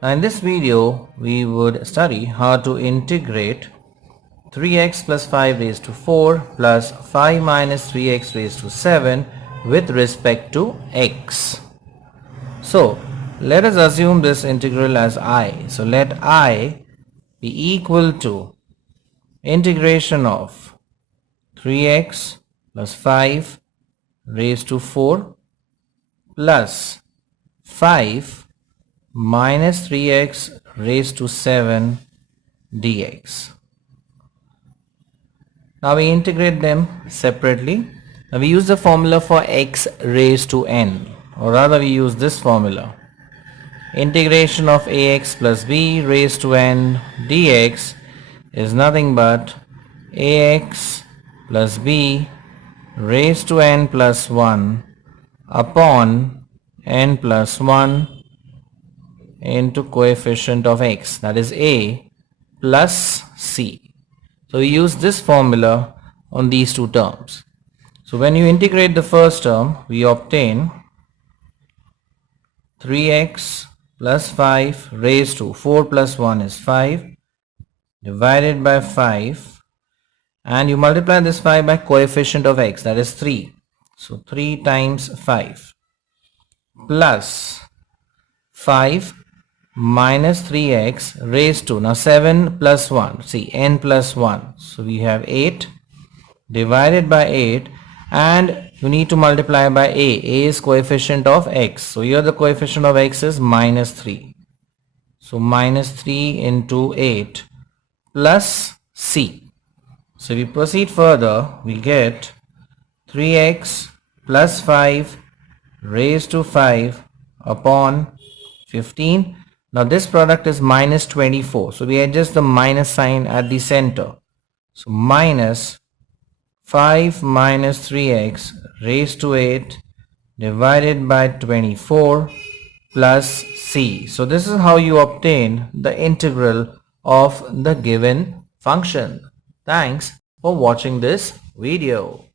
Now in this video, we would study how to integrate 3x plus 5 raised to 4 plus 5 minus 3x raised to 7 with respect to x. So let us assume this integral as I. So let I be equal to integration of 3x plus 5 raised to 4 plus 5 minus 3x raised to 7 dx. Now we integrate them separately. Now we use the formula for x raised to n, or rather we use this formula. Integration of ax plus b raised to n dx is nothing but ax plus b raised to n plus 1 upon n plus 1 into coefficient of x, that is a plus c. So we use this formula on these two terms. So when you integrate the first term, we obtain 3x plus 5 raised to 4 plus 1 is 5 divided by 5, and you multiply this 5 by coefficient of x, that is 3. So 3 times 5 plus 5 minus 3x raised to, now 7 plus 1, see, n plus 1. So we have 8 divided by 8, and you need to multiply by a. A is coefficient of x. So here the coefficient of x is minus 3. So minus 3 into 8 plus c. So if we proceed further, we get 3x plus 5 raised to 5 upon 15. Now this product is minus 24. So we adjust the minus sign at the center. So minus 5 minus 3x raised to 8 divided by 24 plus c. So this is how you obtain the integral of the given function. Thanks for watching this video.